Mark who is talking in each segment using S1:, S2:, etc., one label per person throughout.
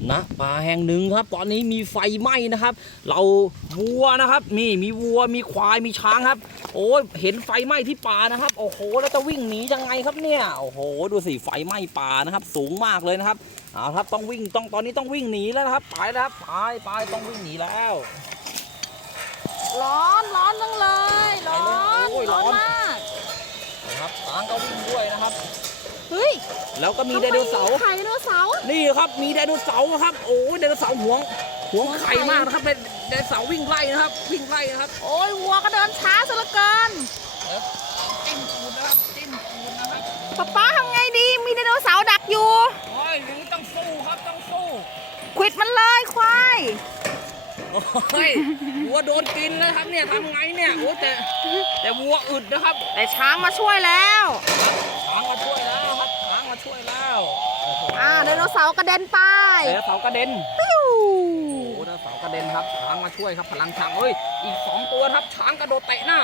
S1: นะป่าแห่งหนึ่งครับตอนนี้มีไฟไหม้นะครับเราวัวนะครับมีวัวมีควายมีช้างครับโอ้ยเห็นไฟไหม้ที่ป่านะครับโอ้โหแล้วจะวิ่งหนียังไงครับเนี่ยโอ้โหดูสิไฟไหม้ป่านะครับสูงมากเลยนะครับเอาครับต้องวิ่งตอนนี้ต้องวิ่งหนีแล้วนะครับไปแล้วครับไปต้องวิ่งหนีแล้ว
S2: ร้อนจังเลยร้อนมาก
S1: นะครับช้างก็วิ่งด้วยนะครับ
S2: เฮ้ย
S1: แล้วก็มีไดโนเสาร์
S2: ไข่ไดโนเสาร์
S1: นี่ครับมีไดโนเสาร์ครับโอ้ยไดโนเสาร์หวงไข่มากนะครับเป็นไดโนเสาร์วิ่งไล่นะครับ
S2: โอ้ยวัวก็เดินช้าซะเหลือเกิน
S1: จิ้มปูนนะครับ
S2: ป๊าทำไงดีมีไดโนเสาร์ดักอยู่
S1: โอ้ยหรือต้องสู้ครับต้องสู้
S2: ขวิดมันเลยควาย
S1: โอ้ยวัวโดนกินนะครับเนี่ยทำไงเนี่ยโอ้แต่วัวอึดนะครับ
S2: แต่ช้างมาช่วยแล้ว
S1: ช้างมาช่วยแล้วครับช้างมาช่วยแล้ว
S2: ไดโนเสาร์กระเด็นไป
S1: ไดโนเสาร์กระเด็นโอ้ไดโนเสาร์กระเด็นครับช้างมาช่วยครับพลังช้างเฮ้ยอีก2ตัวครับช้างกระโดดเตะหน้า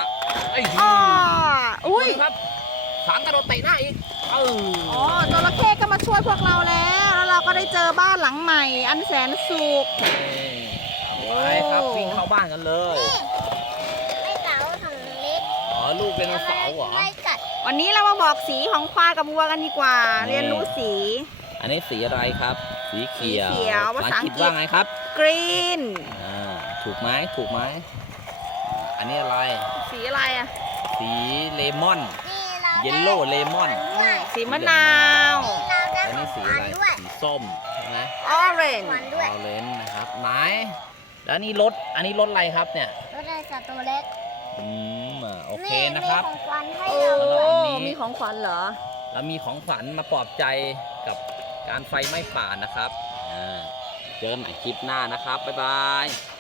S2: อุ้ย
S1: ครับช้างกระโดดเตะหน้าอีก
S2: จระเข้ก็มาช่วยพวกเราแล้วเราก็ได้เจอบ้านหลังใหม่อันแสนสุข
S1: ไปครับวิ่งเข้าบ้านกันเลย
S3: ไม่เก๋าถังเล็ก
S1: ลูกเป็นเสาเหรอ
S2: วันนี้เรามาบอกสีของควายกับวัวกันดีกว่าเรียนรู้สี
S1: อันนี้สีอะไรครับสีเขียว
S2: ภาษาอังกฤษ
S1: ว่าไงครับ
S2: กรีน
S1: ถูกไหมอันนี้อะไร
S2: สีอะไรอ่ะ
S1: สีเลมอนเยลโล่เลมอน
S2: สีมะนาว
S1: อันนี้สีอะไรสีส้มใช่ไหม
S2: ออเรนจ์
S1: นะครับไหนแล้วอันนี้รถอะไรครับเนี่ย
S3: รถอะไรสัตว์ตัวเล็ก
S1: โอเคนะครับ
S3: มีของขวัญให้
S2: เรามีของขวัญเหรอ
S1: แล้วมีของขวัญมาปลอบใจกับการไฟไหม้ป่านะครับเจอกันใหม่คลิปหน้านะครับบ๊ายบาย